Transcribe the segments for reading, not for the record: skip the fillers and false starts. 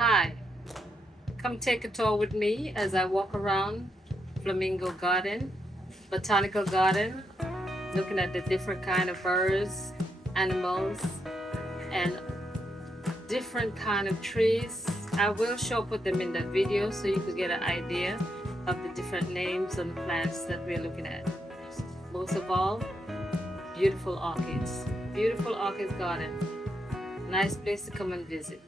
Hi, come take a tour with me as I walk around Flamingo Garden, Botanical Garden, looking at the different kind of birds, animals, and different kind of trees. I will show put them in the video so you could get an idea of the different names and plants that we're looking at. Most of all, beautiful orchids. Beautiful orchid garden. Nice place to come and visit.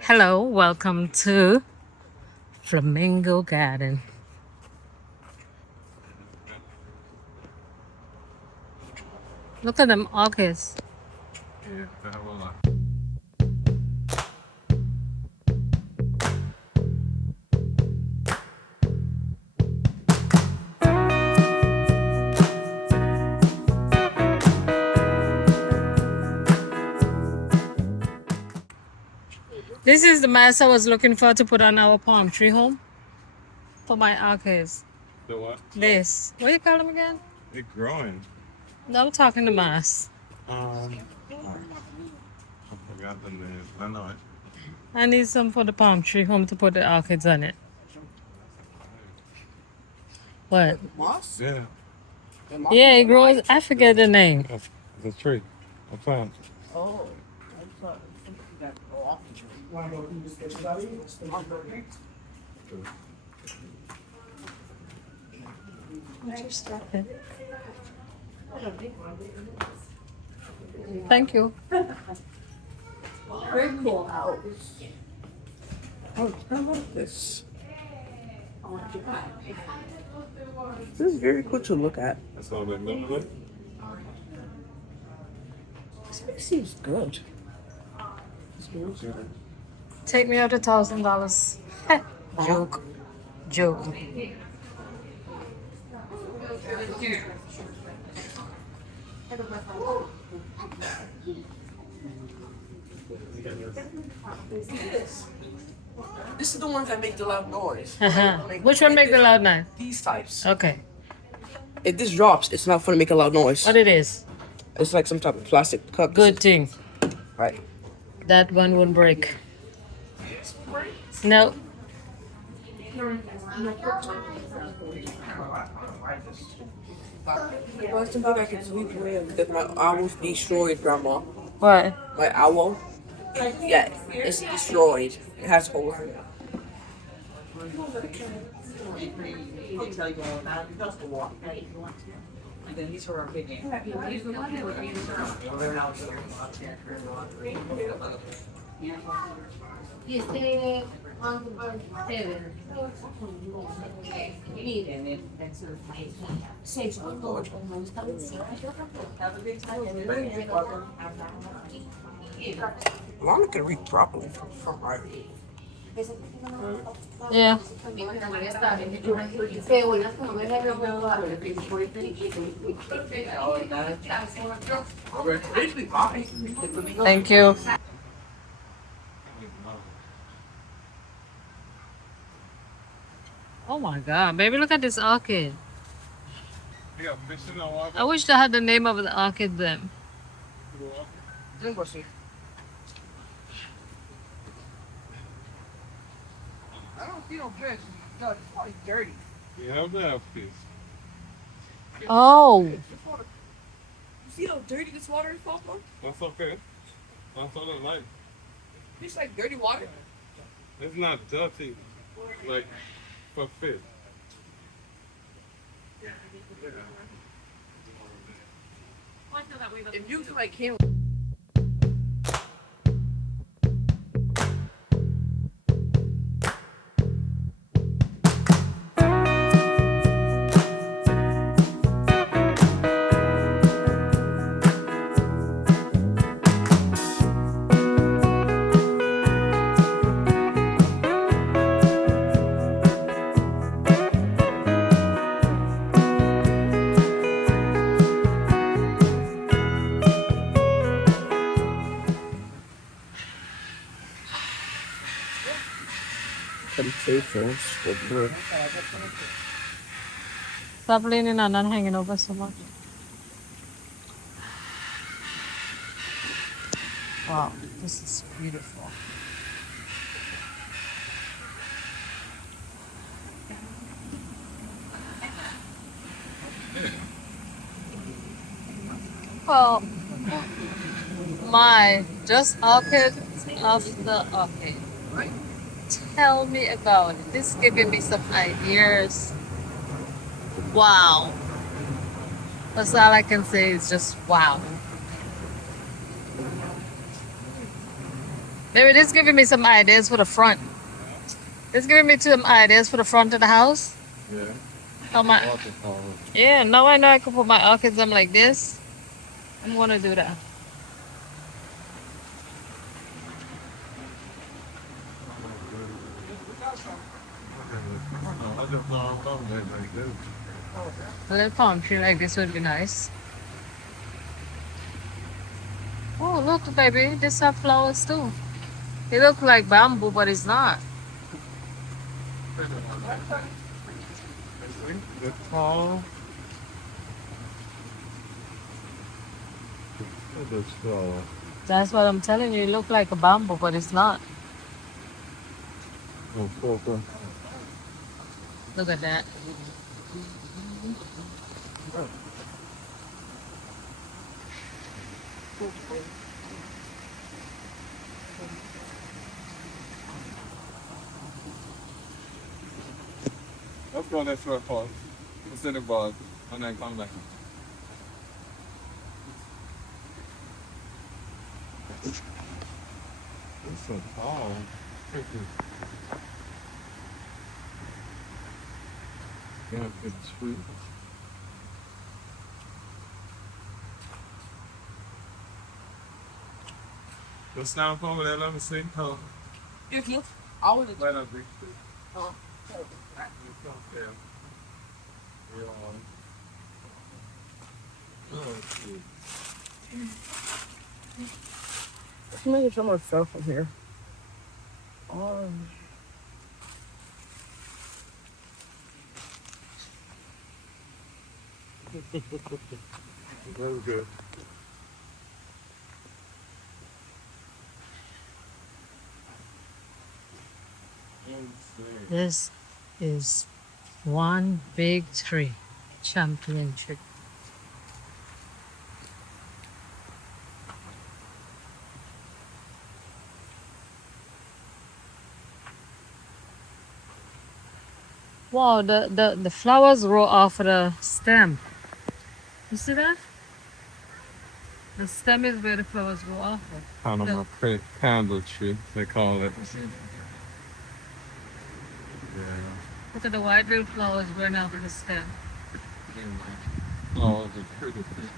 Hello, welcome to Flamingo Garden. Look at them orchids. This is the mask I was looking for to put on our palm tree home for my orchids. The what? This. What do you call them again? They're growing. No, I'm talking the mask. I forgot the name. I know it. I need some for the palm tree home to put the orchids on it. What? Moss? Yeah. Yeah, it grows. I forget the name. It's a tree. A plant. Oh, I thought that off. Want to go through this sketch about it? Thank you. Very cool house. Oh, I love this. This is very cool to look at. That's all they live with. This place seems good. Take me out $1,000. Joke. Joke. This is the ones that make the loud noise. Which one make the loud noise? These types. Okay. If this drops, it's not fun to make a loud noise. What it is? It's like some type of plastic cup. Good thing. Right. That one won't break. No. Last time I can sleep with because my owl's destroyed, Grandma. What? My owl? Yeah, it's destroyed. It has holes in it. He'll tell you all about it. He does the walk. And then these are our big ants. Mama can read properly from right. Yeah. Thank you. Oh my God, baby, look at this orchid. Yeah, fish in the water. I wish they had the name of the orchid then. Then go see. I don't see no fish. No, it's probably dirty. You have to have fish. Oh. You see how dirty this water is, Papa? That's okay. That's all I like. It's like dirty water. It's not dirty, like for fish. If you like him. Potatoes for Stop leaning on and hanging over so much. Wow, this is beautiful. Well, my just orchid of the orchid. Tell me about it. This is giving me some ideas. Wow. That's all I can say is just wow. Maybe this is giving me some ideas for the front. It's giving me some ideas for the front of the house. Yeah. How my Waterfall. Yeah, now I know I can put my orchids on like this. I'm gonna do that. I just know something like this. A little palm tree like this would be nice. Oh, look, baby, this have flowers too. They look like bamboo, but it's not. The tall. The straw. That's what I'm telling you. It look like a bamboo, but it's not. Oh, focus. Look at that. Let's go next to our pause. Let's send the ball and then come back. It's so tall. Yeah, it's sweet. Just stand up over there, let me see. Oh, If you, I would have. right up there. Oh, Yeah. Yeah. Oh, shit. let's make some more stuff from here. Oh, Very good. This is one big tree. Champion tree. Wow, the flowers grow off of the stem. You see that? The stem is where the flowers grow off of. Kind of a pretty candle tree, they call it. Yeah. Look at the white little flowers growing off of the stem. Oh, it's a pretty thing.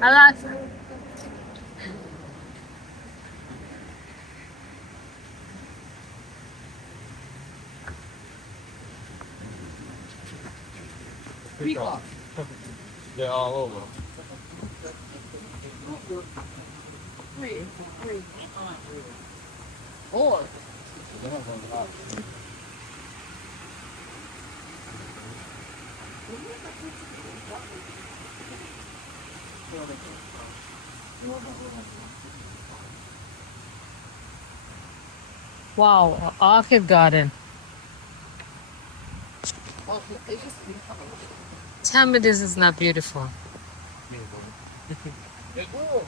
I like peacock. They're all over. Three. Four. wow, orchid garden. Oh, it's just Tell me this is not beautiful. it will.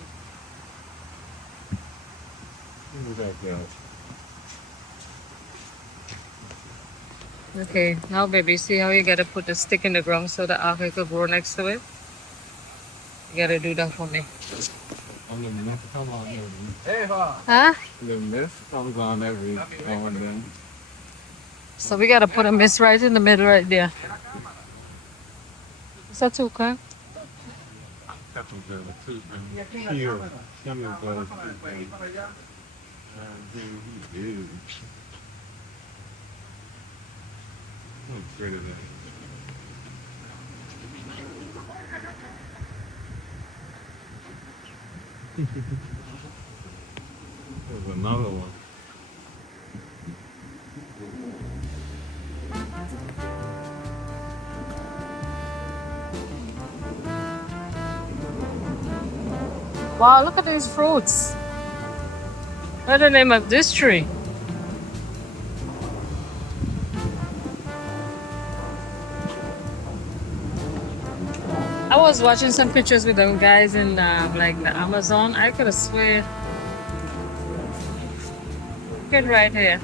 Look at that. Okay, now baby, see how you gotta put the stick in the ground so the orchid could grow next to it? You gotta do that for me. And the mist comes on every. Hey, Huh? The mist comes on every now and then. So we gotta put a mist right in the middle right there. Is that okay? That's what they're too. Here, some of those. And he is. Oh, pretty there. There's another one. Wow, look at these fruits. What's the name of this tree? I was watching some pictures with them guys in like the Amazon. I could have swear. Look at right here.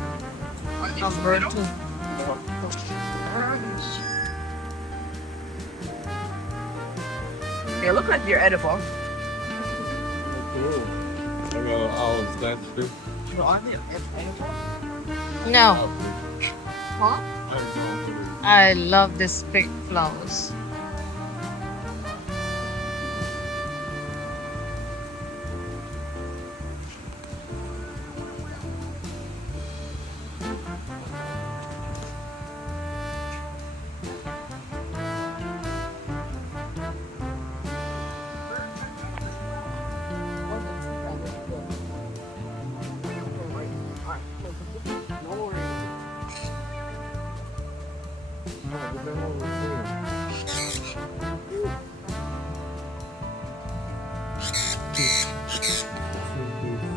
A bird too. They look like they're edible. Cool. I got an olive statue. No, aren't they edible? No, Huh? I don't know. I love this big flowers.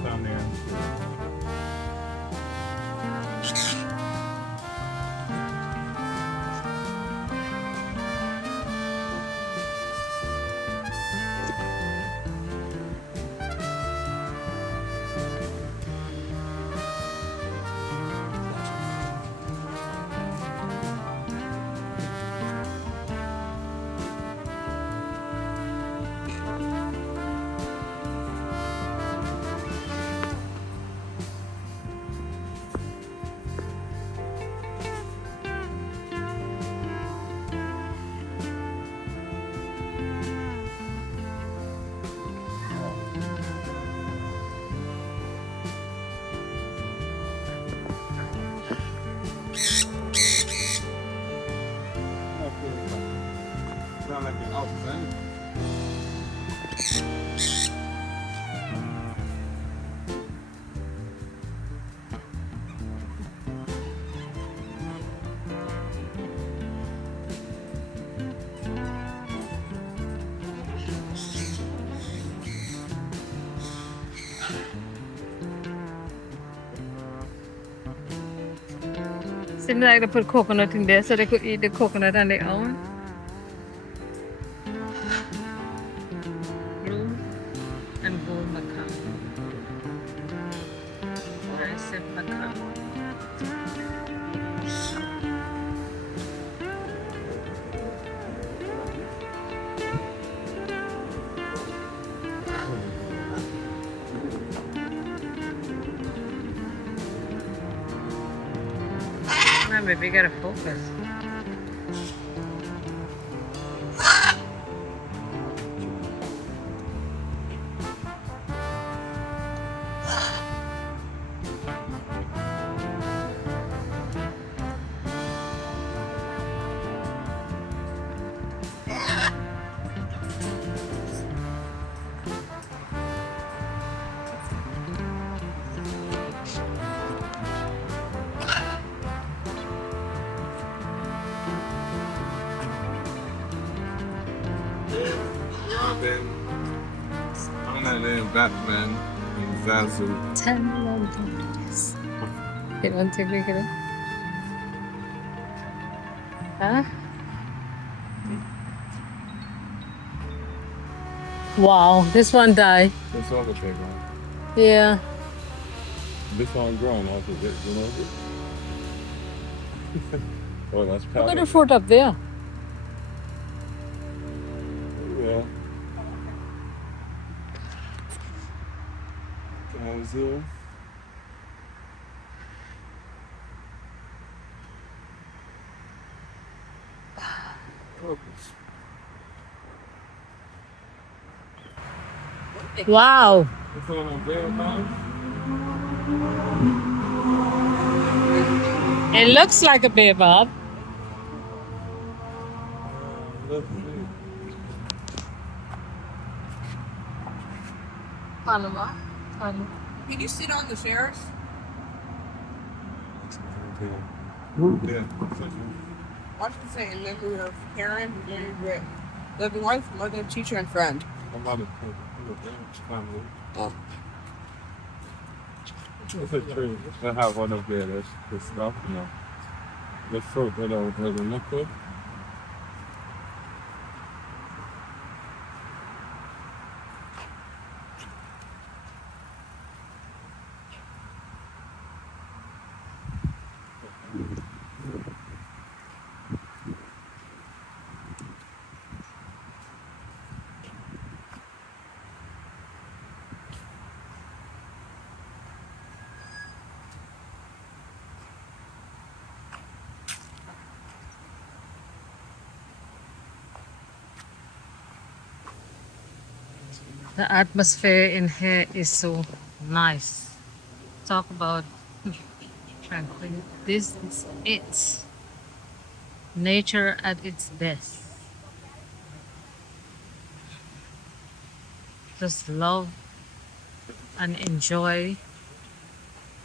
Down there. Sound like an outside. Seems like they put coconut in there so they could eat the coconut on their own. Blue and gold macaw. Or I said macaw. Maybe you gotta focus. Robin. I'm not in Batman and Zazu. $10. You don't take me here? Huh? Wow, this one died. This other big one. Yeah. This one grown off of it, you know? Oh, that's Look at powder. the fruit up there. Yeah. Zazu. Focus. Wow. This one on there, Mom? It looks like a baobab. Panama. Panama. Can you sit on the chairs? Yeah. Watch the say in memory of Karen, Mary Britt, living wife, mother, teacher, and friend. A lot of family. Oh. It's a tree. They have one of there that's stuff, you know. The fruit that doesn't look good. The atmosphere in here is so nice. Talk about tranquility. This is it. Nature at its best. Just love and enjoy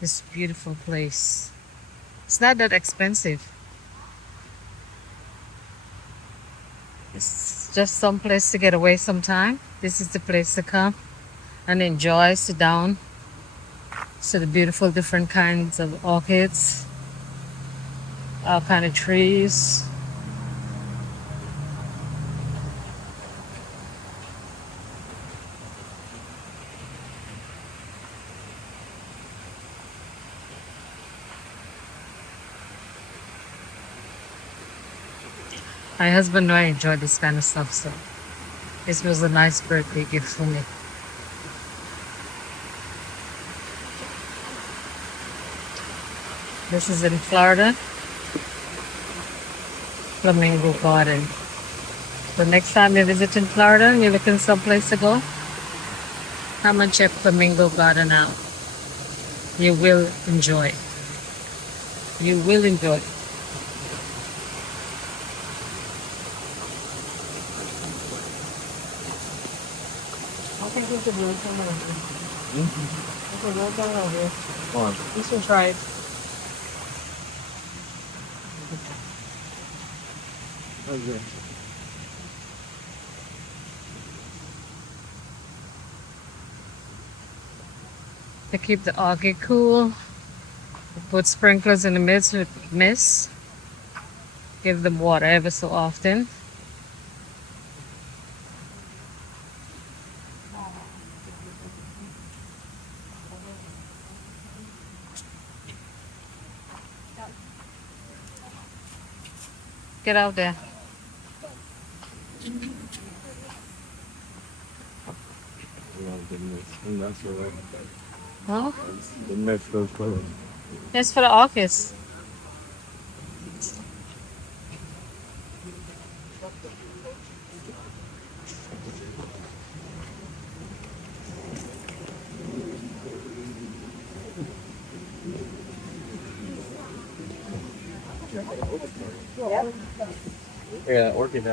this beautiful place. It's not that expensive. It's just some place to get away sometime. This is the place to come and enjoy, sit down, see the beautiful different kinds of orchids, all kind of trees. My husband and I enjoy this kind of stuff, so this was a nice birthday gift for me. This is in Florida, Flamingo Garden. So next time you visit in Florida and you're looking someplace to go, come and check Flamingo Garden out. You will enjoy it. You will enjoy it. I think we should really come over. Okay, we'll come over. Fine. You should try it. Okay. To keep the orchid cool, we put sprinklers in the midst with mist. Give them water ever so often. Get out there. And that's all right. Huh? The next goes first. That's for the orchids. Yeah, orchid.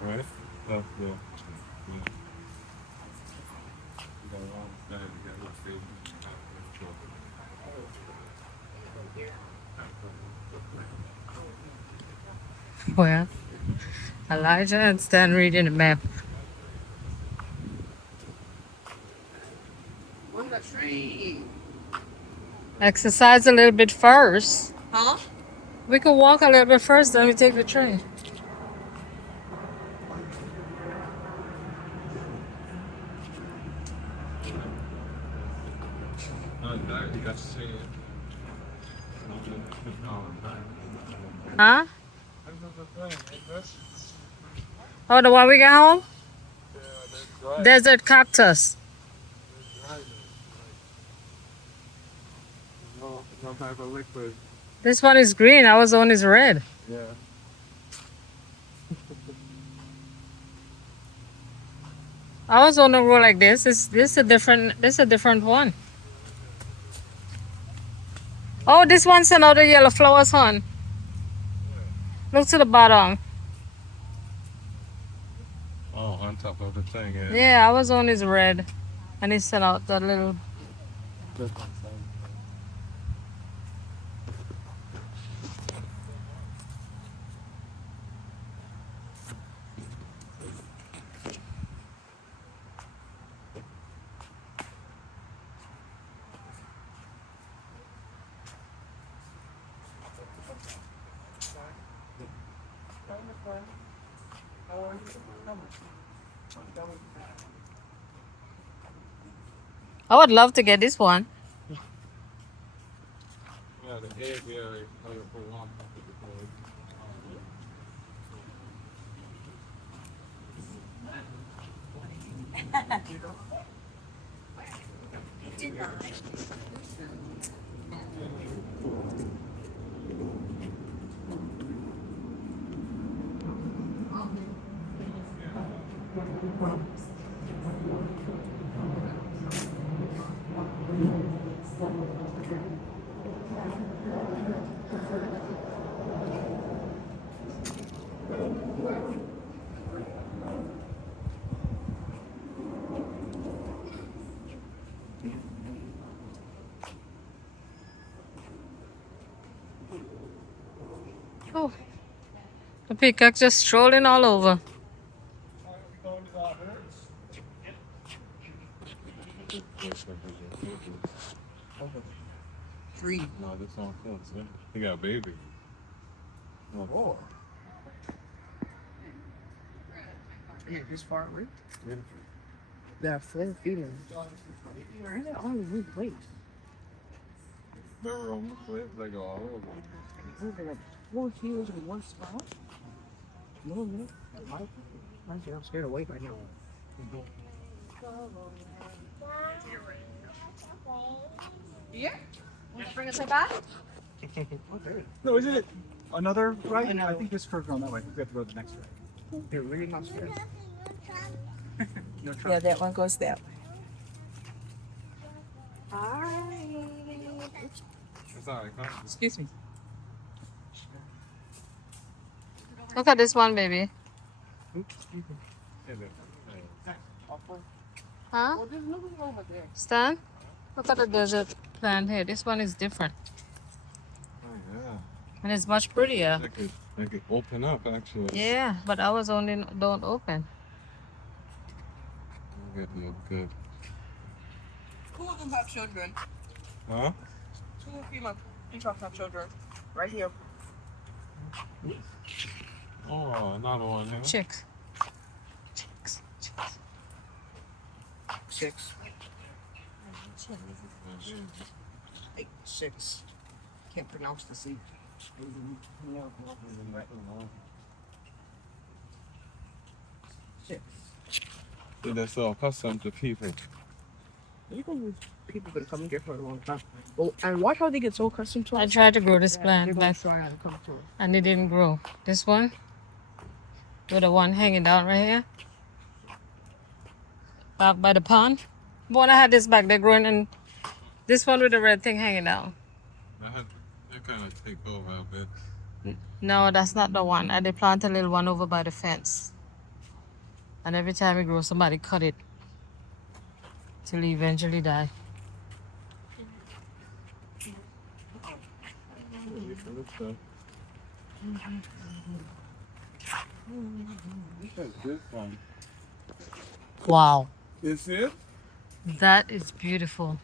Right? Oh, yeah. Well, Elijah and Stan reading the map. On the train. Exercise a little bit first. Huh? We can walk a little bit first, then we take the train. You got to see it. Huh? Oh, the one we got home? Desert cactus. some type of liquid. This one is green. Our zone is red. Yeah. Our zone don't grow like this. This a different. This a different one. Oh, this one sent out the yellow flowers, hon. Look to the bottom. Oh, on top of the thing, yeah. Yeah, our zone is red, and it sent out the little. Different thing. I would love to get this one. Yeah, the aviary. For one. Oh, the peacock just strolling all over. Three. No, this one close. Yeah. He got a baby. Oh. Yeah, this far away. Yeah. There are 4 females. Where are they all in one place? They're on the cliff. They go all over. They're like 4 females in one spot. No. Honestly, I'm scared of weight right now. Yeah. Bring us back. Okay. No, isn't it another right? I know. I think this curve's going that way. We have to go to the next right. They're really not scared. No try. Yeah, that one goes that way. It's all right. Come on. Excuse me. Look at this one, baby. Oops, excuse me. Yeah, they're- Huh? Well, there's nothing over there. Stan? Look at the desert plant here. This one is different. Oh, yeah. And it's much prettier. They could open up, actually. Yeah, but ours only don't open. Good, good. 2 of them have children. Huh? 2 female peacocks have children. Right here. Oh, another one here. Chicks. Chicks. Chicks. 6. 6. Can't pronounce the C. No. 6. They're so accustomed to people. You know, people been coming here for a long time. Well, and watch how they get so accustomed to I us. tried to grow this They're plant, gonna but try and come to us. and it didn't grow. This one, with the one hanging down right here, back by the pond. But I had this back there growing, and this one with the red thing hanging down. They kind of take over a bit. No, that's not the one. I did plant a little one over by the fence, and every time it grows, somebody cut it till it eventually die. Look at this one. Wow, Is it? that is beautiful.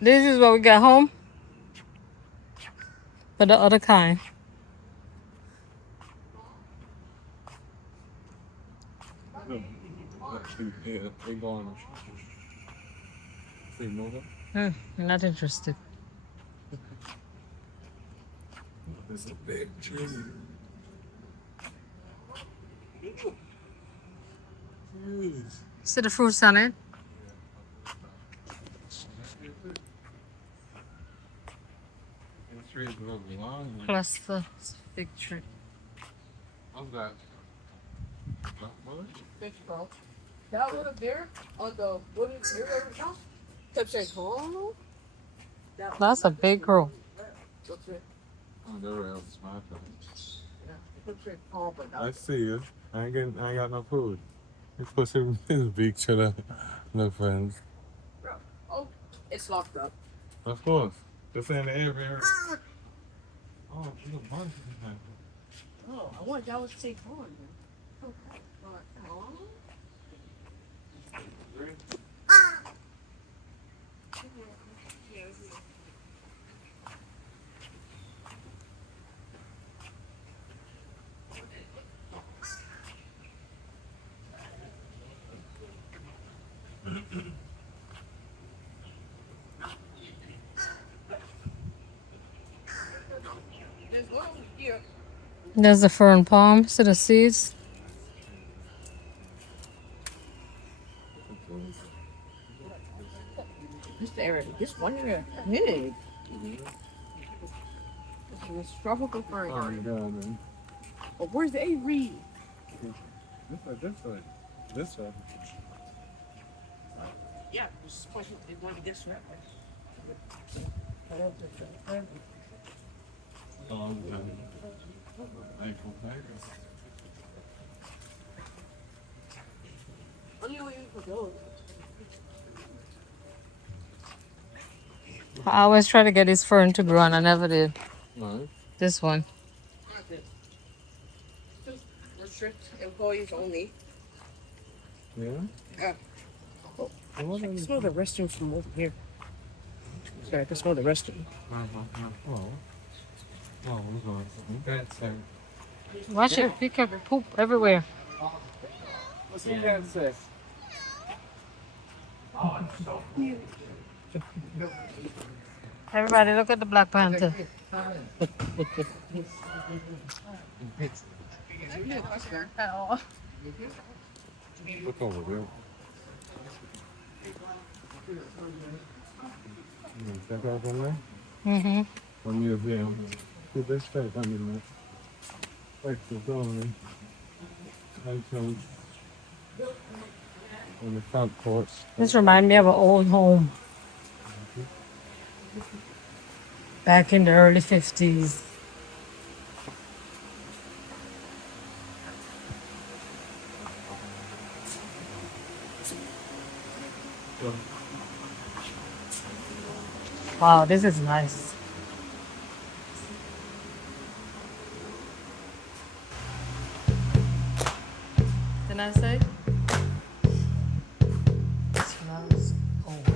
This is what we got home. But the other kind. Yeah, we're going. See, moving. Not interested. There's a big tree. Jeez. See the fruits on it? The tree's a little long. Plus the big tree. What's that? What? Fish bro. That little bear on the wooden beer every house kept saying, oh, That's a big girl. that's it. Oh, there else is my phone. Yeah. It kept saying, oh, but I now see you. I ain't got no food. You're supposed to speak to the no friends. oh, it's locked up. Of course. Just in the air. Oh, there's a bunch of them. Oh, I want that was take on. Okay. Oh. There's one over here. There's the fern palm. See the seeds? This area, this one area, big. This is a tropical Oh, fern. you got it, man. But where's the Avery? This way. This way. Yeah, this is supposed to be one of this way. Oh, April papers. I'm only for those. I always try to get this fern to grow and I never did. Right. This one. Restrict employees only. Yeah? Yeah. What I are can you- smell the restroom from over here. Sorry, I can smell the restroom. Oh, we're going. That's it. Watch it. Pick up poop everywhere. What's the cat say? Everybody look at the Black Panther. Look over there. Check out on there? Mm-hmm. One museum. See this shape, I mean, like the building. Entrance. On the front porch. This reminds me of an old home. Back in the early 50s. Wow, this is nice. Didn't I say? It smells old.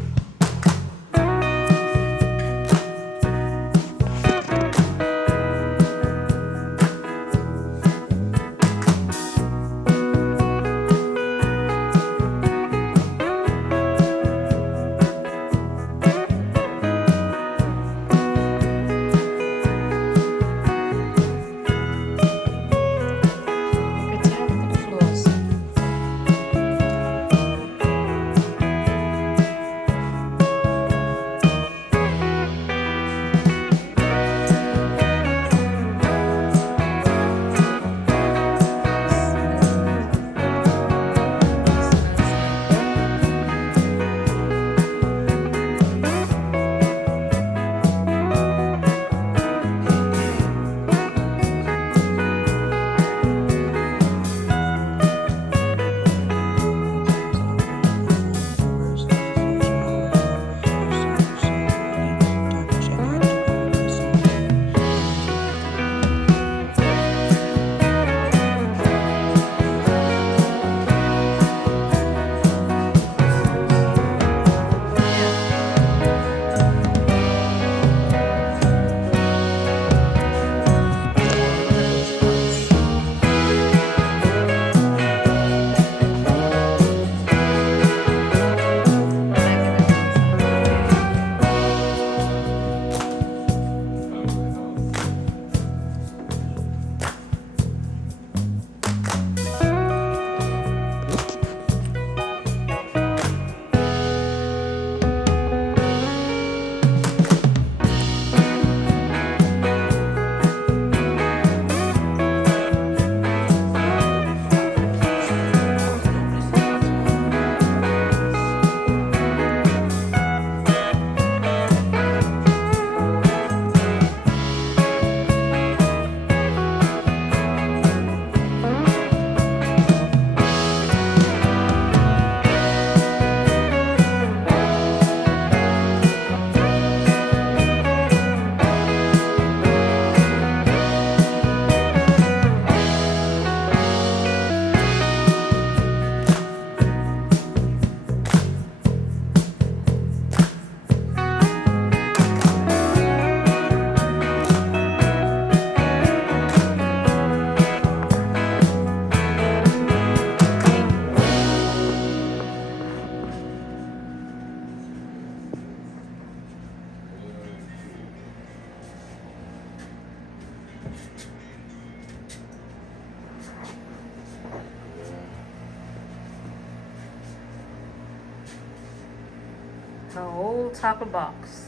A whole tackle box.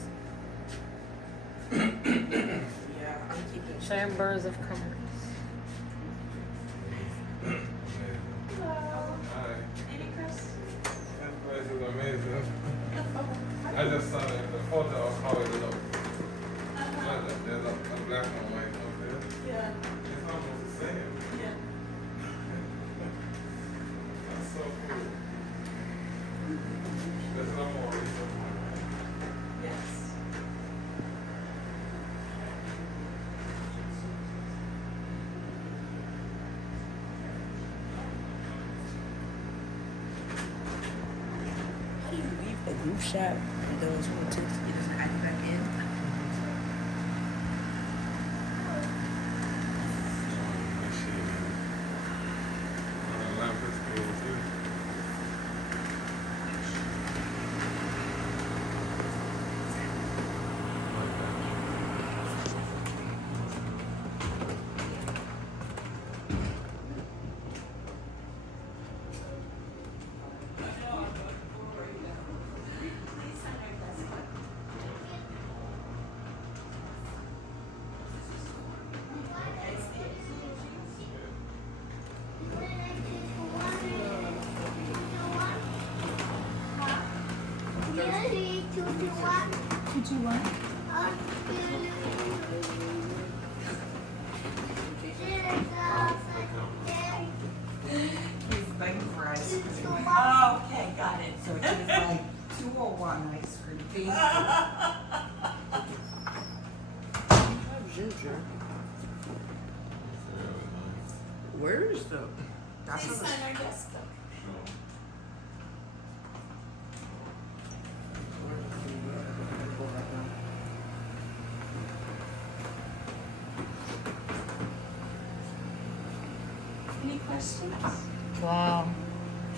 Yeah, I'm keeping Chambers of Commerce. That place is amazing. I just saw the photo of how it looks. There's a black and white up there. Yeah. It's almost the same. Yeah. That's so cool. There's no more reason. Yes. How do you leave a group shot with those little tips? It doesn't add you back in. Lamp is cool too. He's begging for ice cream. Oh, okay, got it. So it's like 201 ice cream. Thank you. ginger. Where is the? That's Please not sign our desk. Any questions? Wow.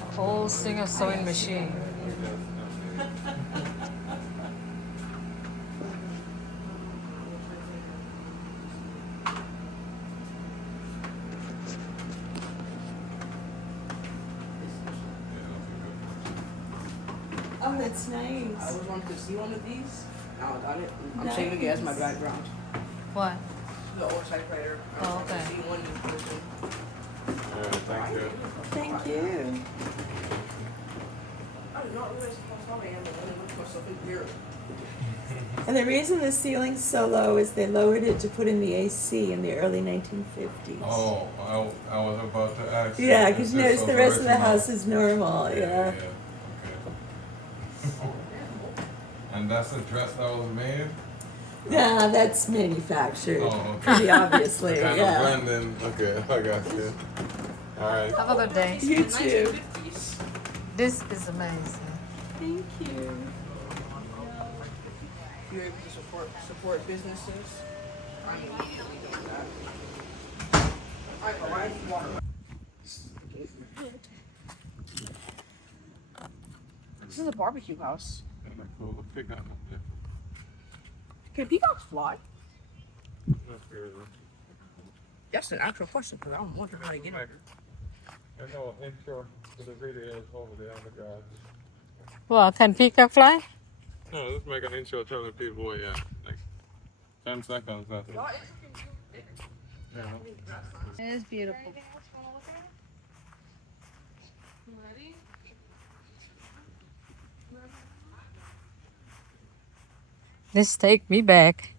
A whole Singer sewing machine. Oh, that's nice. I always wanted to see one of these. Now I got it. I'm Nice. saving it as my background. What? The old typewriter. I Oh, wanted to okay. see one in person. Thank you. Thank you. I did not realize how small I am, but then I looked myself in the mirror. And the reason the ceiling's so low is they lowered it to put in the AC in the early 1950s. Oh, I was about to ask. you, Yeah, is because this notice the rest of the original? house is normal. Yeah. Okay. And that's the dress that was made? Yeah, that's manufactured. Oh, okay. Pretty obviously. Kind Yeah. of blending. Okay, I got you. All right. Have a good day. You too. This is amazing. Thank you. You're able to support businesses. I immediately doing that. I arrived water. This is a barbecue house. Cool. Pick up on that. Can peacocks fly? Okay. That's an actual question because I'm wondering how to get it. I know intro to the video is over there on the guys. Well, can peacock fly? No, let's make an intro telling people where you're at. Like 10 seconds, that's it. Yeah. It is beautiful. This take me back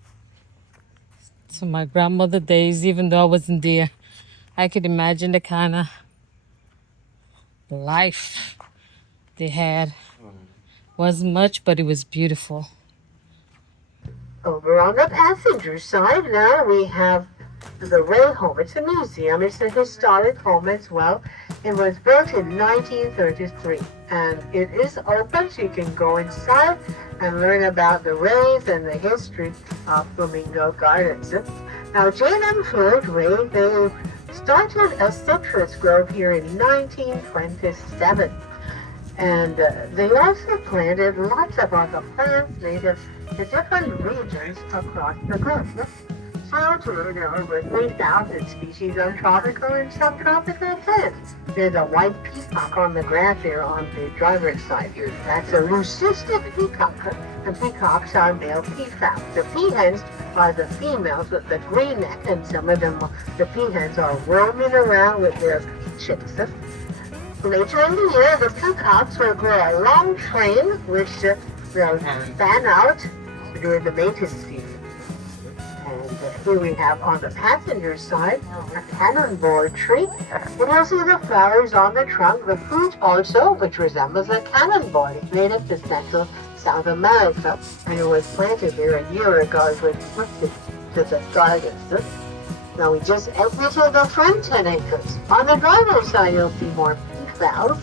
to my grandmother days, even though I wasn't there. I could imagine the kind of life they had. Wasn't much, but it was beautiful. Over on the passenger side now we have the Ray home. It's a museum. It's a historic home as well. It was built in 1933 and it is open so you can go inside and learn about the Rays and the history of Flamingo Gardens. Now Jane and Floyd Ray, they started a citrus grove here in 1927. And they also planted lots of other plants native to different regions across the globe. fruit, there are over 3,000 species of tropical and subtropical plants. There's a white peacock on the graph there on the driver's side. That's a leucistic peacock. The peacocks are male peafowl. The peahens are the females with the green neck, and some of them, the peahens, are roaming around with their chicks. Later in the year, the peacocks will grow a long train, which will fan out during the mating season. And here we have on the passenger side a cannonball tree. And you'll see the flowers on the trunk. The fruit also, which resembles a cannonball, is native to Central South America, and it was planted here a year ago. It was gifted to the gardens. Now we just exited the front 10 acres. On the driver's side, you'll see more peafowl,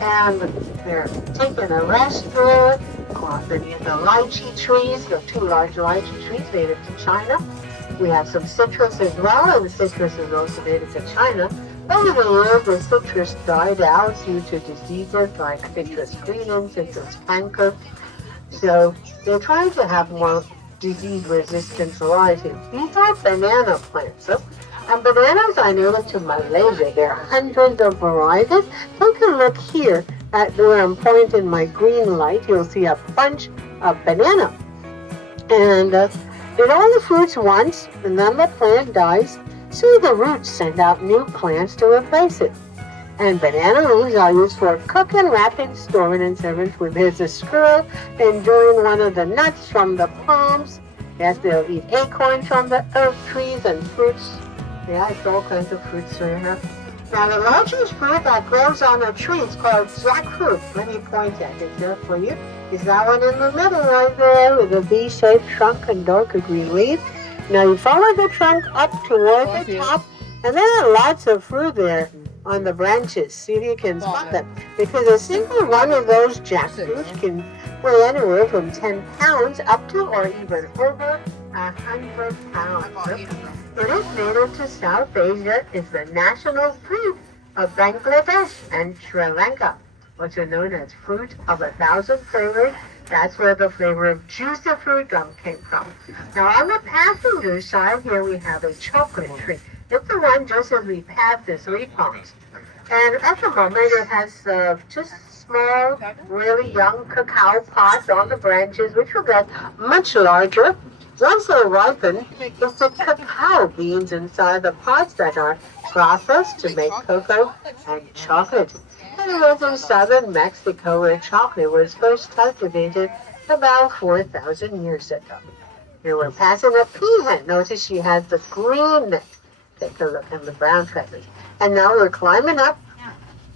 and they're taking a rest there beneath the lychee trees. There are 2 large lychee trees native to China. We have some citrus as well, and the citrus is also native to China. Over the years, the citrus died out due to diseases like citrus green, citrus canker. So they're trying to have more disease-resistant varieties. These are banana plants. And bananas are native to Malaysia. There are hundreds of varieties. Take a look here at where I'm pointing my green light. You'll see a bunch of banana. And it only fruits once, and then the plant dies, so the roots send out new plants to replace it. And banana leaves are used for cooking, wrapping, storing, and serving food. There's a squirrel enjoying one of the nuts from the palms. Yes, they'll eat acorns from the oak trees and fruits. Yeah, it's all kinds of fruits right here. Now, the largest fruit that grows on a tree is called jackfruit. Let me point at it there for you. Is that one in the middle right there with a V-shaped trunk and darker green leaves? Now, you follow the trunk up toward the top, and there are lots of fruit there on the branches. See if you can spot them. Because a single one of those jackfruits can weigh anywhere from 10 pounds up to or even over 100 pounds. It is native to South Asia. It's the national fruit of Bangladesh and Sri Lanka, also known as fruit of 1,000 flavors. That's where the flavor of juicy fruit gum came from. Now on the passenger side here we have a chocolate tree. It's the one just as we passed the 3 palms. And at the moment it has just small, really young cacao pods on the branches, which will get much larger. Once they ripen, it's the cacao beans inside the pods that are processed to make cocoa and chocolate. And it was in southern Mexico where chocolate was first cultivated about 4,000 years ago. Here we're passing a peahen. Notice she has the green neck. Take a look at the brown feathers. And now we're climbing up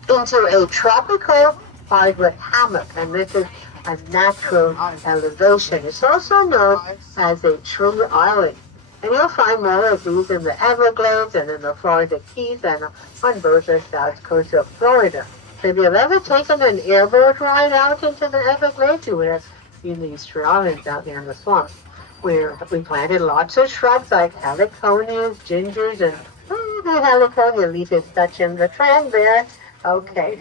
into a tropical hardwood hammock. And this is a natural elevation. It's also known as a tree island. And you'll find more of these in the Everglades and in the Florida Keys and on both the south coast of Florida. So if you've ever taken an airboat ride out into the Everglades, you would have seen these tree islands out there in the swamp. Where we planted lots of shrubs like heliconias, gingers, and the heliconia leaf is touching the trend there. Okay.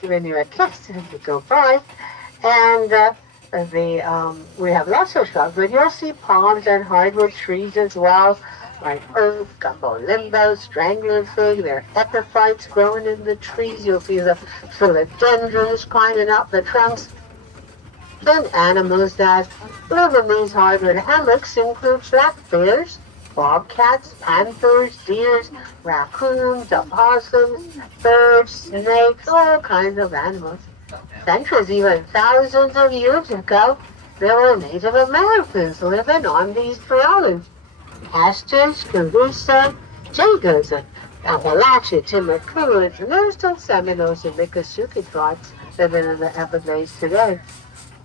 Giving you a kiss as you go by. And we have lots of shrubs, but you'll see palms and hardwood trees as well, like oak, gumbo limbo, strangler fig. There are epiphytes growing in the trees. You'll see the philodendrons climbing up the trunks. And animals that live in these hardwood hammocks include black bears, bobcats, panthers, deers, raccoons, opossums, birds, snakes, all kinds of animals. Centuries, even thousands of years ago, there were Native Americans living on these three islands. Castors, Caruso, Jaegers, and Appalachia, Timacuans, and there are still Seminoles and Miccosukee tribes living in the Everglades today.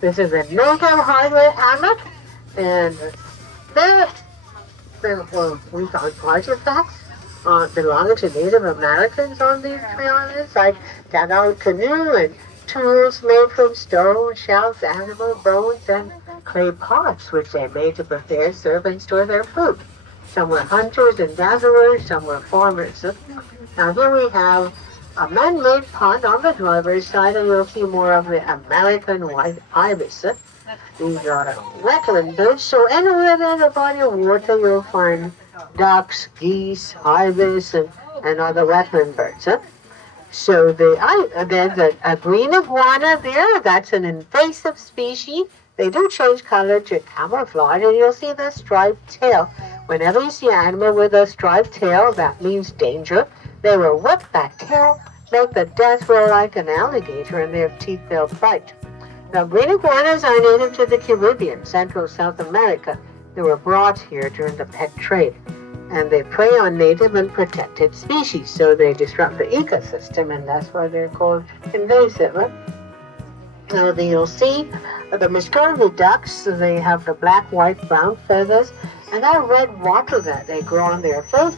This is a native hardwood hammock, and we found artifacts belonging to Native Americans on these three islands, like dugout canoe and tools made from stone, shells, animal bones, and clay pots, which they made to prepare, serve, and store their food. Some were hunters and gatherers, some were farmers. Now here we have a man-made pond on the driver's side, and you'll see more of the American white ibis. These are wetland birds, so anywhere there's a body of water, you'll find ducks, geese, ibis, and other wetland birds. So there's a green iguana there. That's an invasive species. They do change color to camouflage, and you'll see the striped tail. Whenever you see an animal with a striped tail, that means danger. They will whip that tail, make the death roll like an alligator, and their teeth they'll bite. Now, green iguanas are native to the Caribbean, Central South America. They were brought here during the pet trade, and they prey on native and protected species, so they disrupt the ecosystem, and that's why they're called invasive. Now, you'll see the Muscovy ducks, they have the black, white, brown feathers, and that red water that they grow on their face.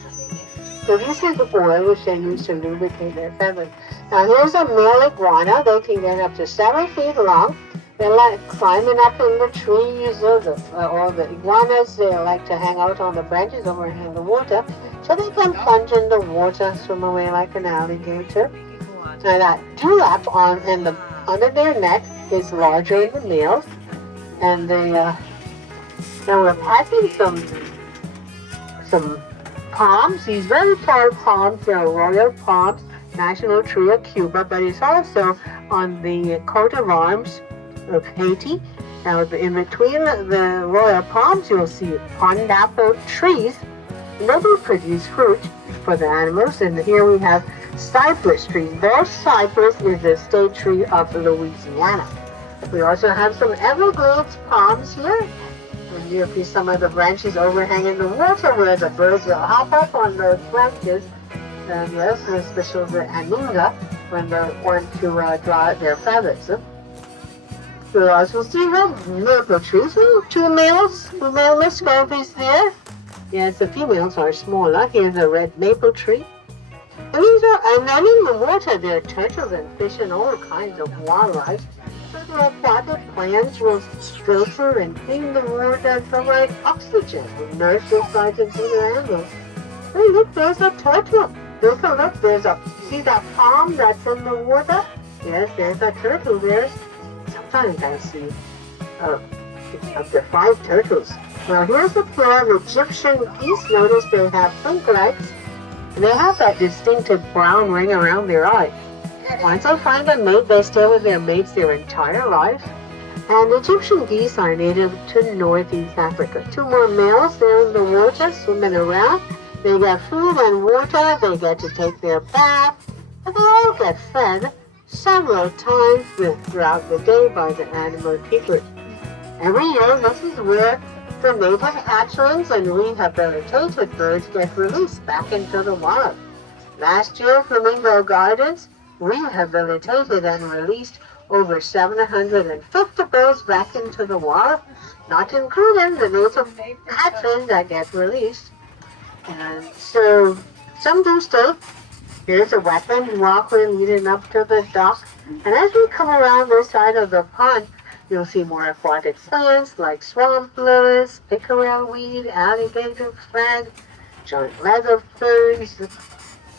So this is the oil which they use to lubricate their feathers. Now, here's a male iguana. They can get up to 7 feet long. They like climbing up in the trees, or the iguanas, they like to hang out on the branches overhang the water, so they can plunge in the water, swim away like an alligator. Now that dewlap under their neck is larger in the males, and now we're passing some palms. These very tall palms are royal palms, national tree of Cuba, but it's also on the coat of arms of Haiti. Now, in between the royal palms, you'll see pineapple trees. And they do produce fruit for the animals. And here we have cypress trees. Their cypress is the state tree of Louisiana. We also have some Everglades palms here. And you'll see some of the branches overhanging the water where the birds will hop up on those branches. And yes, especially the aninga when they want to dry out their feathers. You'll also see the maple trees. Two male Muscovies there. Yes, the females are smaller. Here's a red maple tree. And then in the water there are turtles and fish and all kinds of wildlife. So the aquatic plants will filter and clean the water and provide oxygen and nourish the cytokines of the animals. Hey, look, there's a turtle. See that palm that's in the water? Yes, there's a turtle there. Sometimes I see up to 5 turtles. Now here's a pair of Egyptian geese. Notice they have pink legs. They have that distinctive brown ring around their eye. Once they find a mate, they stay with their mates their entire life. And Egyptian geese are native to Northeast Africa. 2 more males, they're in the water, swimming around. They get food and water, they get to take their bath, and they all get fed several times throughout the day by the animal keepers. Every year, this is where the native hatchlings and rehabilitated birds get released back into the wild. Last year, Flamingo Gardens rehabilitated and released over 750 birds back into the wild, not including the native hatchlings that get released. And so some do stay. Here's a wetland walkway leading up to the dock. And as we come around this side of the pond, you'll see more aquatic plants like swamp lilies, pickerel weed, alligator flag, giant leather ferns,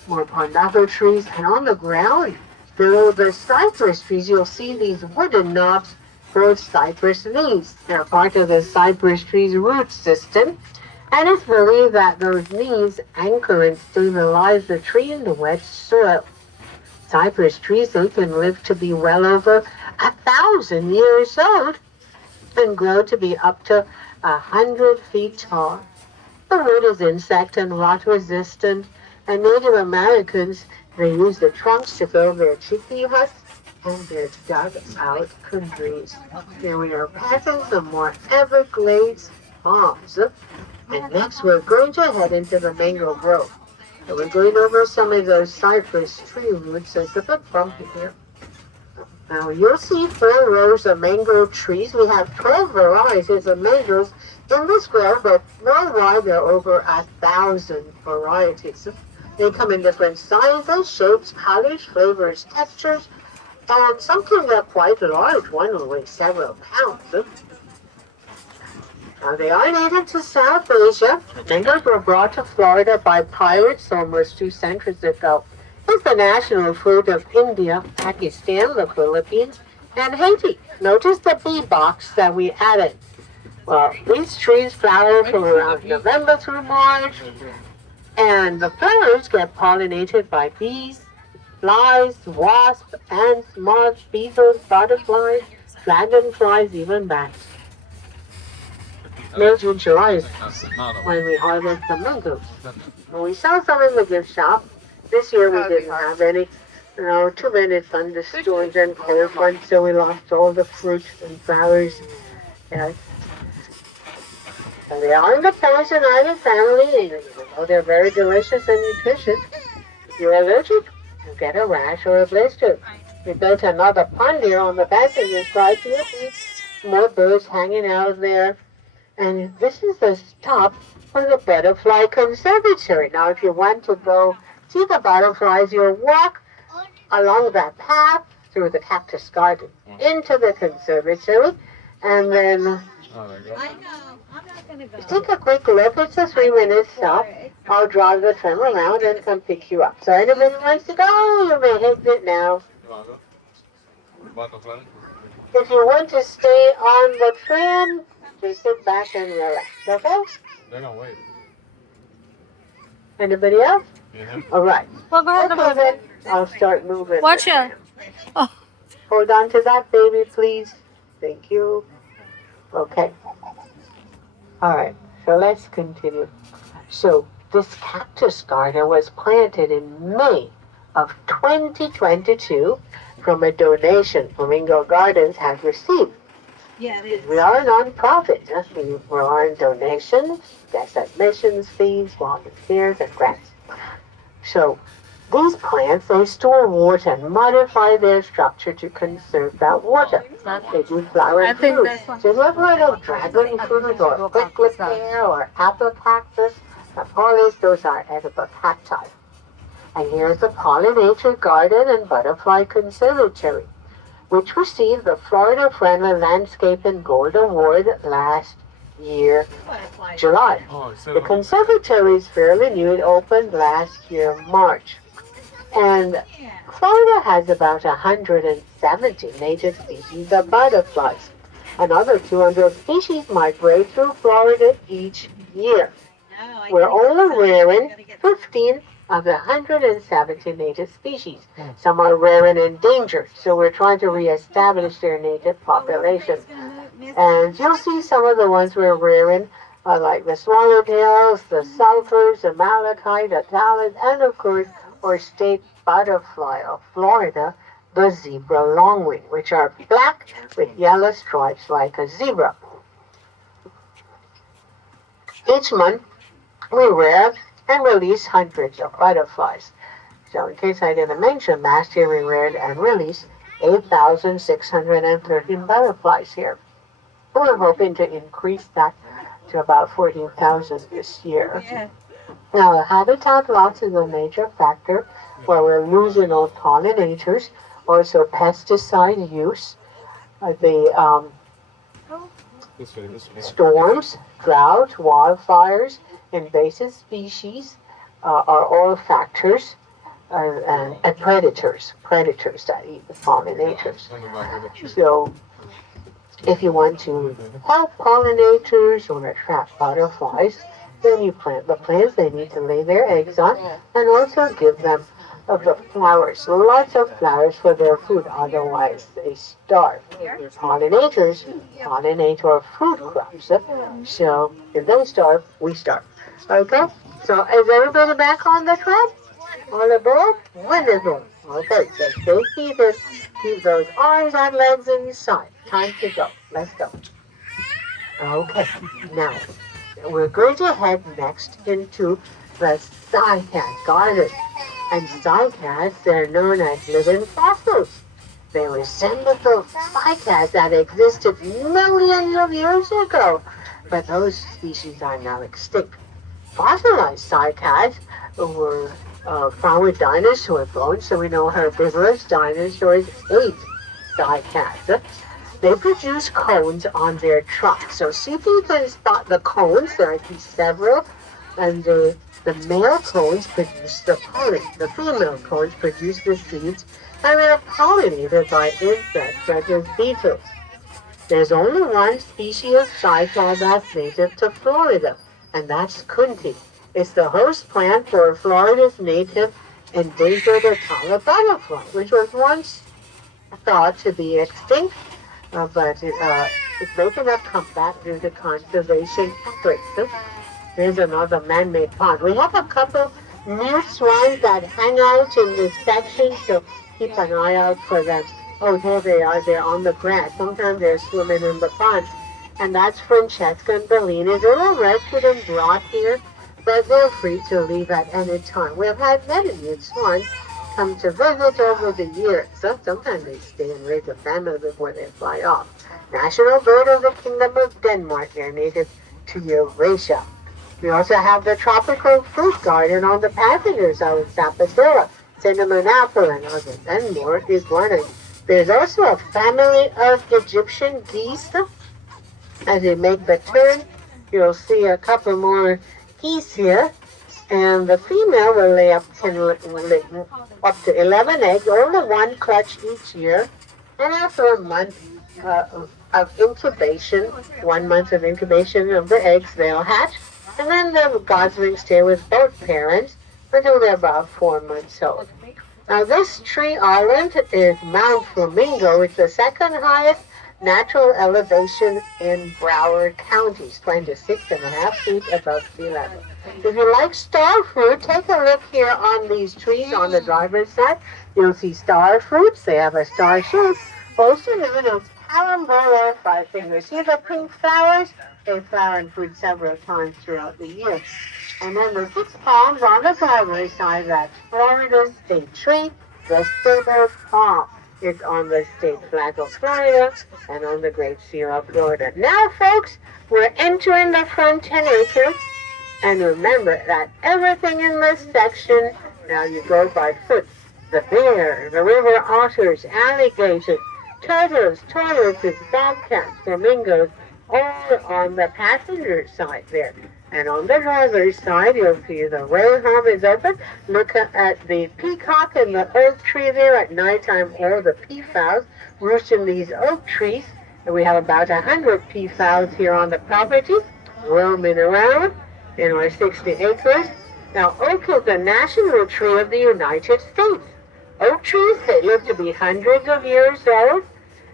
more pineapple trees. And on the ground, below the cypress trees, you'll see these wooden knobs called cypress leaves. They're part of the cypress tree's root system. And it's believed that those leaves anchor and stabilize the tree in the wet soil. Cypress trees, they can live to be well over 1,000 years old and grow to be up to 100 feet tall. The wood is insect and rot resistant, and Native Americans, they use the trunks to build their chickpea huts and their dug-out canoes. Here we are passing some more Everglades palms. And next we're going to head into the mango grove. And we're going over some of those cypress tree roots. So it's a bit bumpy here. Now you'll see 4 rows of mango trees. We have 12 varieties of mangoes in this grove, but worldwide there are over 1,000 varieties. They come in different sizes, shapes, colors, flavors, textures, and some can get quite large. One will weigh several pounds. Now, they are native to South Asia. Mangoes were brought to Florida by pirates almost 2 centuries ago. It's the national fruit of India, Pakistan, the Philippines, and Haiti. Notice the bee box that we added. Well, these trees flower from around November through March, and the flowers get pollinated by bees, flies, wasps, ants, moths, beetles, butterflies, dragonflies, even bats. May, June, July is when we harvest the mangoes. And we sell some in the gift shop. This year we didn't have any, too many thunderstorms and cold fronts, so we lost all the fruit and flowers. Yes. And they are in the poison ivy family, and they're very delicious and nutritious. If you're allergic, you get a rash or a blister. We built another pond here on the back of this side. You see more birds hanging out there. And this is the stop for the butterfly conservatory. Now, if you want to go see the butterflies, you'll walk along that path through the cactus garden into the conservatory, and then take a quick look. It's a 3-minute stop. I'll drive the tram around and come pick you up. So anybody wants to go, you may exit now. If you want to stay on the tram, just sit back and relax, okay? They're gonna wait. Anybody else? Yeah. All right. Well, go ahead. Okay, then I'll start moving. Watch out. Hold on to that, baby, please. Thank you. Okay. All right, so let's continue. So this cactus garden was planted in May of 2022 from a donation Flamingo Gardens has received. Yeah, it is. We are a non-profit. We rely on donations, guest admissions fees, volunteers, and grants. So these plants, they store water and modify their structure to conserve that water. They do flowering fruit. So if you've heard of dragon fruit or prickly pear or apple cactus, capulets, those are edible cacti. And here's the pollinator garden and butterfly conservatory, which received the Florida Friendly Landscape and Gold Award last year, July. The conservatory is fairly new. It opened last year, March. And Florida has about 170 native species of butterflies. Another 200 species migrate through Florida each year. We're only rearing 15 of the 170 native species. Some are rare and endangered, so we're trying to reestablish their native population. And you'll see some of the ones we're rearing, like the swallowtails, the sulfurs, the malachite, the talent, and of course, our state butterfly of Florida, the zebra longwing, which are black with yellow stripes like a zebra. Each month, we rear and release hundreds of butterflies. So in case I didn't mention, last year we reared and released 8,613 butterflies here. We're hoping to increase that to about 14,000 this year. Yeah. Now, habitat loss is a major factor where we're losing all pollinators, also pesticide use, storms, drought, wildfires, invasive species are all factors, and predators that eat the pollinators. So if you want to help pollinators or attract butterflies, then you plant the plants they need to lay their eggs on, and also give them the flowers, lots of flowers for their food, otherwise they starve. Pollinators pollinate our food crops, so if they starve, we starve. Okay, so is everybody back on the track? All aboard? Wonderful. Okay, so stay seated. Keep those arms and legs inside. Time to go. Let's go. Okay, now we're going to head next into the cycad garden. And cycads, they're known as living fossils. They resemble the cycads that existed millions of years ago, but those species are now extinct. Fossilized cycads were found with dinosaur bones, so we know herbivorous dinosaurs ate cycads. They produce cones on their trunks. So see if you can spot the cones. There are several, and they The male cones produce the pollen. The female cones produce the seeds and are pollinated by insects such as beetles. There's only one species of cycad that's native to Florida, and that's Kunti. It's the host plant for Florida's native endangered Atala butterfly, which was once thought to be extinct, but it's making a comeback due to conservation efforts. There's another man-made pond. We have a couple new swans that hang out in this section, so keep an eye out for them. Oh, there they are. They're on the grass. Sometimes they're swimming in the pond. And that's Francesca and Bellini. They're arrested and brought here, but they're free to leave at any time. We've had many new swans come to visit over the years. So sometimes they stay and raise a family before they fly off. National bird of the Kingdom of Denmark. They're native to Eurasia. We also have the tropical fruit garden on the passengers out in Sapatilla, cinnamon apple, and more iguanas. There's also a family of Egyptian geese. As you make the turn, you'll see a couple more geese here. And the female will lay up to 11 eggs, only one clutch each year. And after a month of incubation, 1 month of incubation of the eggs, they'll hatch. And then the goslings stay with both parents until they're about 4 months old. Now this tree island is Mount Flamingo. It's the second highest natural elevation in Broward County, 26.5 feet above sea level. If you like star fruit, take a look here on these trees on the driver's side. You'll see star fruits. They have a star shape, also known as carambola five fingers. See the pink flowers? They flower and fruit several times throughout the year. And then the 6 palms on the driver's side, that's Florida's state tree, the silver palm. It's on the state flag of Florida and on the Great Seal of Florida. Now, folks, we're entering the front 10 acres. And remember that everything in this section, now you go by foot, the bear, the river otters, alligators, turtles, tortoises, bobcats, flamingos, all on the passenger side there. And on the driver's side, you'll see the rail home is open. Look at the peacock and the oak tree there at nighttime. All the peafowls roost in these oak trees. And we have about 100 peafowls here on the property, roaming around in our 60 acres. Now, oak is the national tree of the United States. Oak trees, they live to be hundreds of years old,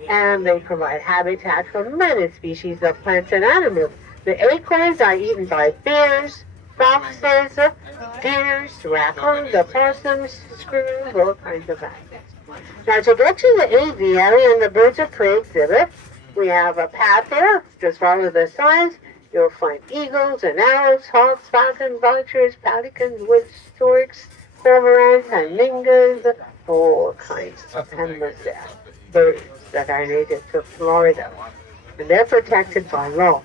and they provide habitat for many species of plants and animals. The acorns are eaten by bears, foxes, deers, raccoons, opossums, squirrels, all kinds of animals. Now, to get to the aviary and the birds of prey exhibit, we have a path there. Just follow the signs. You'll find eagles and owls, hawks, falcons, vultures, pelicans, wood storks, cormorants, flamingos, all kinds of animals there. Birds that are native to Florida. And they're protected by law.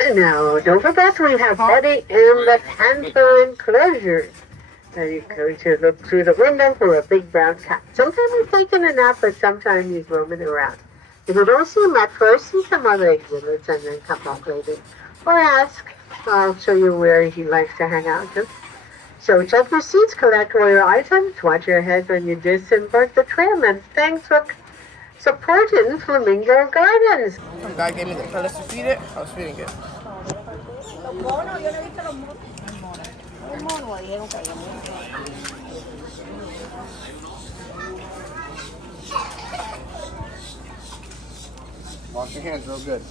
And now, don't forget we have Buddy and the panther enclosures. Now you're going to look through the window for a big brown cat. Sometimes he's taking a nap, but sometimes he's roaming around. If you don't see him at first, see some other exhibits and then come back later. Or ask. I'll show you where he likes to hang out. So check your seats, collect all your items, watch your head when you disembark the tram, and thanks for supporting Flamingo Gardens. Some guy gave me the pellets to feed it. I was feeding it. Wash your hands real good.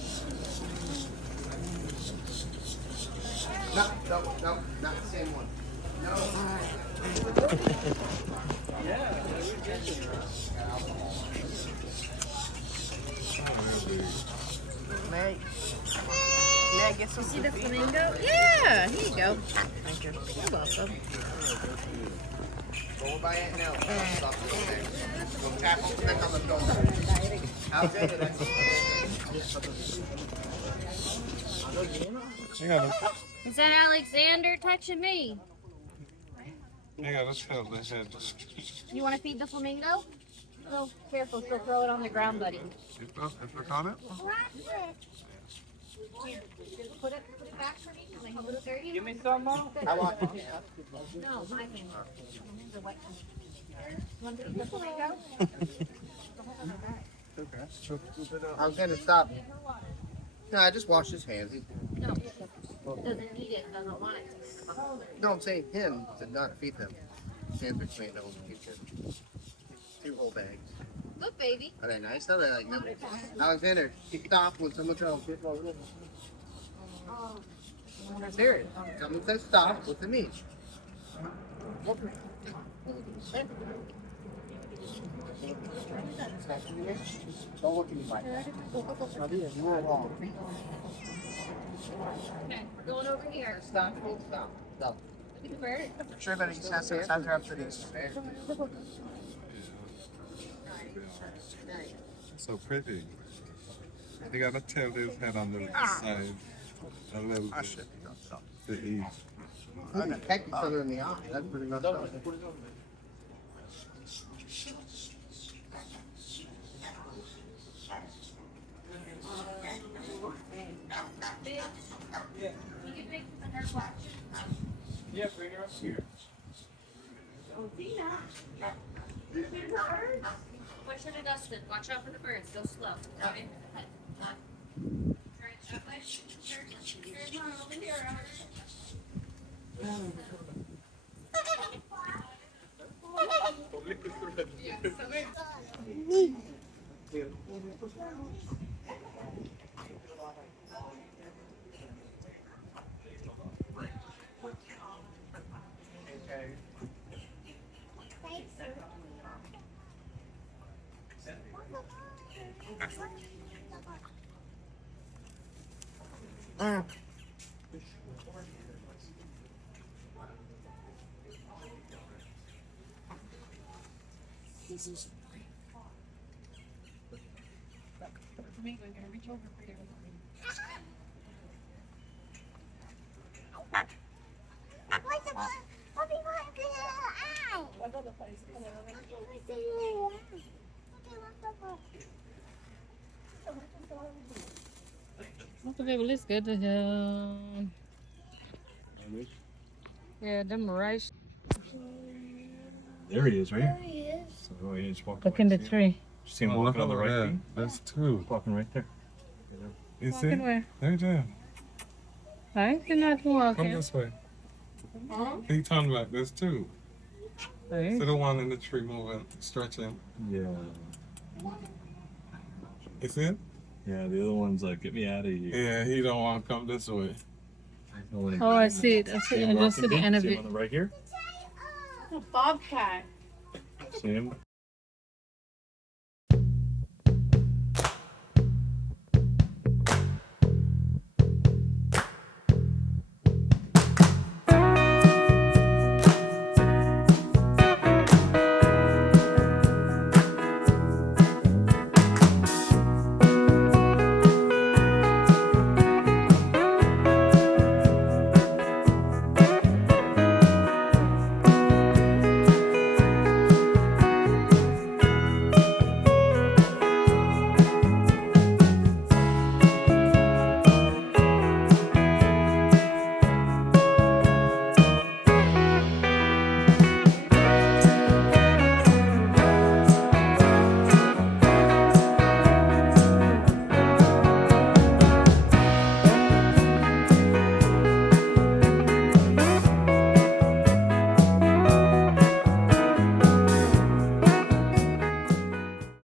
No, not the same one. No. May I get some? See the flamingo? Yeah, here you go. Thank you. You're welcome. Go by it now. Go tap on the door. How's it? Is that Alexander touching me? Yeah, let's feel this head. You want to feed the flamingo? Oh, careful, she'll throw it on the ground, buddy. You look on it? Put it back for me. Can I hold it there? Give me some more. I want No, my hand. The white one. Want to eat the flamingo? I was gonna stop. No, I just washed his hands. No. Doesn't need it. Doesn't want it. No, I'm saying him to not feed them. Hands are clean. That was future. 2 whole bags. Look, baby. Are they nice? Are they like them? Alexander, kick stop when someone tells you. Serious. Someone says stop. What's it mean? Don't look at me like that. You were wrong. Okay, we're going over here. Stop. Stop. Stop. Look at the bird. Sure that he's not saying time after this. So pretty. They got a tail his head on the side. A little Ah, bit shit. Stop. to eat. I'm gonna peck each other in the eye. That's pretty messed up. You can make the nurse watch. Yeah, bring her up here. Push her to Dustin. Watch out for the birds. Go slow. Okay. Turn it that way. Turn over here. Okay, well, it's good to have. Yeah, them right. There he is, right here. There he is. So he just walked Look away. in the See him? tree. See him Oh, walking look on the over right there. tree? That's 2. Walking right there. You see? Walking where? Right there. I did not Come walking. this way. He turned back. There's 2. Hey. See the one in the tree moving, stretching. Yeah. You see it? Yeah, the other one's like, get me out of here. Yeah, he don't want to come this way. Oh, I see it. I see it. I just see the end of See it. him on the right here? A bobcat. See him?